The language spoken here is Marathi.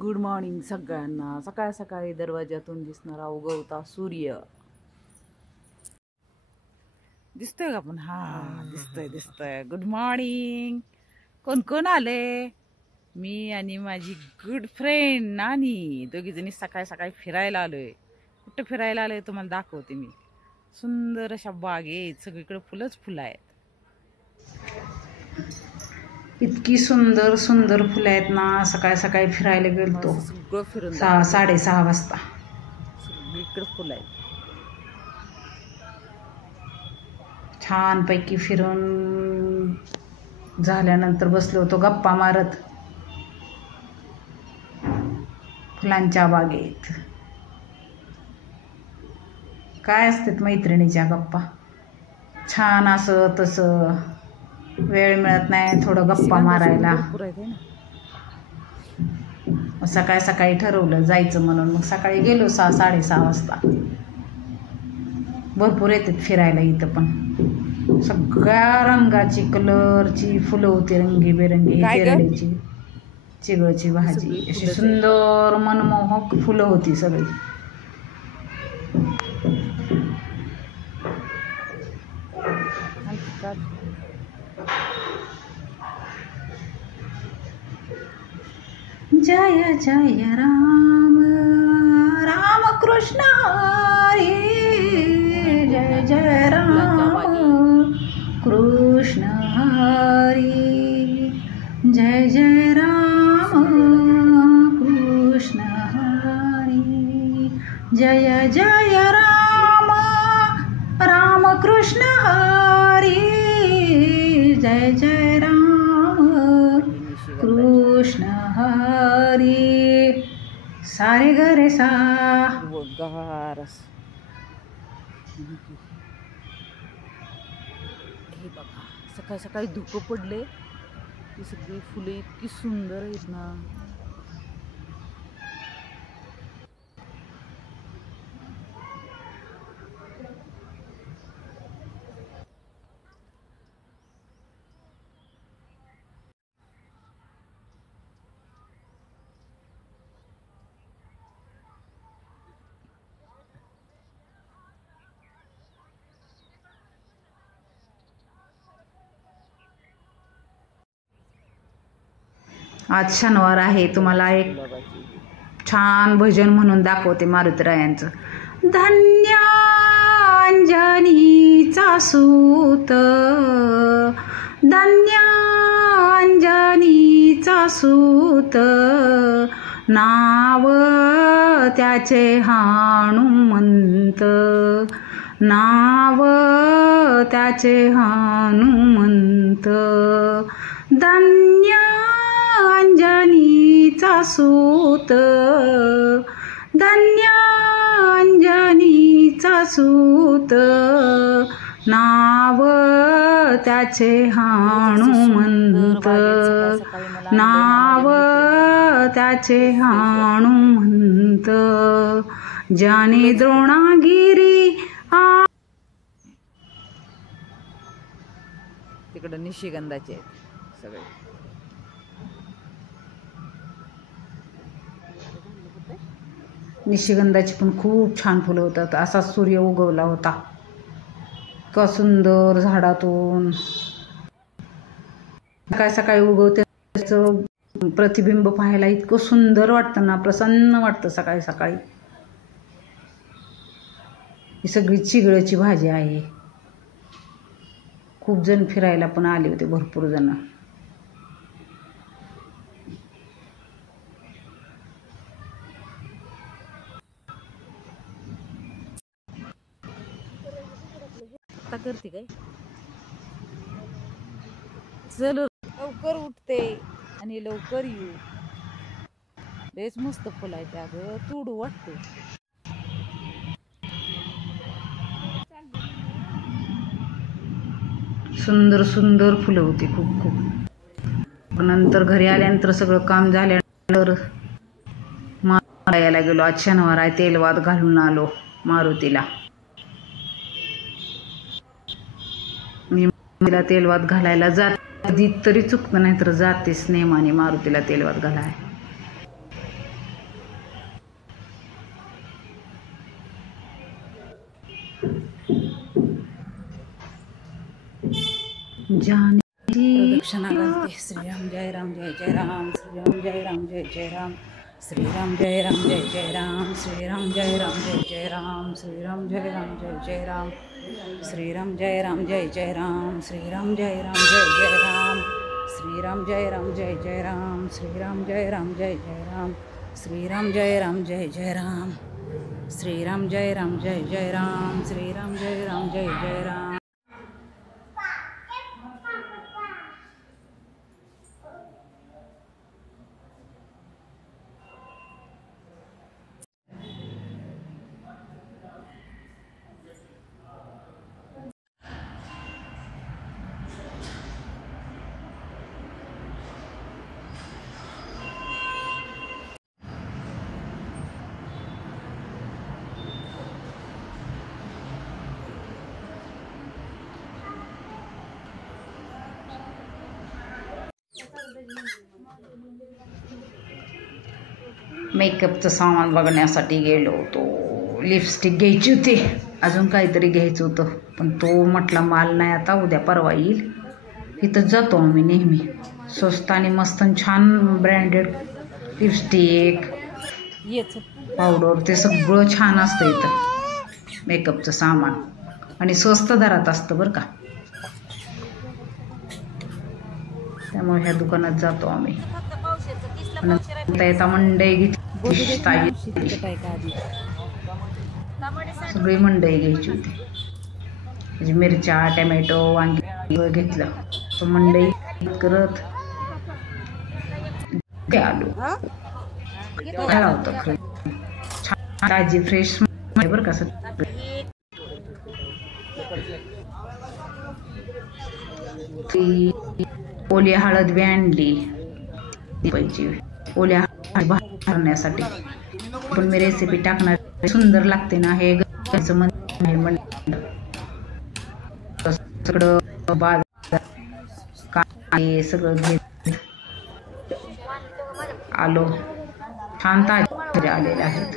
गुड मॉर्निंग सगळ्यांना। सकाळ सकाळी दरवाजातून दिसणारा उगवता सूर्य दिसतोय का? पण हा दिसतोय। Good morning. कोण कोण आले? मी आणि माझी गुड फ्रेंड नानी दोघी जणी सकाळी सकाळी फिरायला आलोय। कुठे फिरायला आलोय तुम्हाला दाखवते मी। सुंदर अशा बागेत सगळीकडे फुलंच फुलं आहेत। इतकी सुंदर सुंदर फुलं आहेत ना। सकाळी सकाळी फिरायला गेलतो सगळं फिरून 6:30 वाजता। सगळीकडे फुलं आहेत। छानपैकी फिरून झाल्यानंतर बसलो होतो गप्पा मारत फुलांच्या बागेत। काय असतात मैत्रिणीच्या गप्पा, छान असं तसं। वेळ मिळत नाही थोडं गप्पा मारायला। सकाळी सकाळी ठरवलं जायचं म्हणून मग सकाळी गेलो 6:30 वाजता। भरपूर येतात फिरायला इथं, पण सगळ्या रंगाची कलरची फुलं होती, रंगीबेरंगी। तेरड्याची, चिगळची भाजी, अशी सुंदर मनमोहक फुलं होती सगळी। जय जय राम राम कृष्ण हरी, जय जय राम कृष्ण हरी, जय जय राम कृष्ण हरी, जय जय राम राम कृष्ण हरी, जय जय राम कृष्ण हरी। सारे घरे सा हे बघा, सकाळी सकाळी धुकं पडले। ती सगळी फुले इतकी सुंदर आहेत ना। आज शनिवार आहे, तुम्हाला एक छान भजन म्हणून दाखवते मारुतीरायांचं। धन्य अंजनीचा सूत, धन्य अंजनीचा सूत, नाव त्याचे हनुमंत, नाव त्याचे हनुमंत। धन्य अंजनीचा सूत, धन्य अंजनीचा सूत, नाव त्याचे हनुमंत, नाव त्याचे हनुमंत। ज्याने द्रोणागिरी तिकडे निशिगंधाचे आहेत सगळे। निशिगंधाची पण खूप छान फुलं होतात। असा सूर्य उगवला होता, इतका सुंदर झाडातून सकाळी सकाळी उगवते। त्याचं प्रतिबिंब पाहायला इतकं सुंदर वाटतं ना, प्रसन्न वाटतं सकाळी सकाळी। ही सगळी चिगळची भाजी आहे। खूप जण फिरायला पण आले होते, भरपूर जण। करते काय, चल लवकर उठते आणि लवकर येऊ। लयच मस्त फुलं आहे त्या ग, तोडू वाटते। सुंदर सुंदर फुलं होती खूप खूप। नंतर घरी आल्यानंतर सगळं काम झाल्यानंतर यायला गेलो। आज शनिवार आहे, तेलवात घालून आलो मारुतीला। मी मारुतीला तेलवात घालायला जात, कधी तरी चुकतं नाही तर जातेच नेमाने मारुतीला तेलवात घालाय। जाने प्रदक्षिणा घालते. श्रीराम जय राम जय जय राम, श्रीराम जय राम जय जय राम, श्रीराम जय राम जय जय राम, श्रीराम जय राम जय जय राम, श्रीराम जय राम जय जय राम, श्रीराम जय राम जय जय राम, श्रीराम जय राम जय जय राम, श्रीराम जय राम जय जय राम, श्रीराम जय राम जय जय राम, श्रीराम जय राम जय जय राम, श्रीराम जय राम जय जय राम, श्रीराम जय राम जय जय राम. मेकअपचं सामान बघण्यासाठी गेलो होतो. लिपस्टिक घ्यायची होती, अजून काहीतरी घ्यायचं होतं, पण तो म्हटला माल नाही आता, उद्या परवा येईल. इथं जातो आम्ही नेहमी. स्वस्त आणि मस्त छान ब्रँडेड लिपस्टिक, पावडर ते सगळं छान असतं इथं मेकअपचं सामान, आणि स्वस्त दरात असतं बरं का. त्यामुळे ह्या दुकानात जातो आम्ही. येता मंडई घेतली, सगळी मंडई घ्यायची होती. म्हणजे मिरच्या, टमॅटो, वांगी घेतलं. तो मंडई करत आलो. काय होतं खरं छान ताजी फ्रेश बरं का. ती ओली हळद बी आणली पाहिजे, ओल्या भरण्यासाठी. पण मी रेसिपी टाकणार, सुंदर लागते ना. हे सगळं बाजार काय सगळं घेत आलो. छान ताजे आलेले आहेत.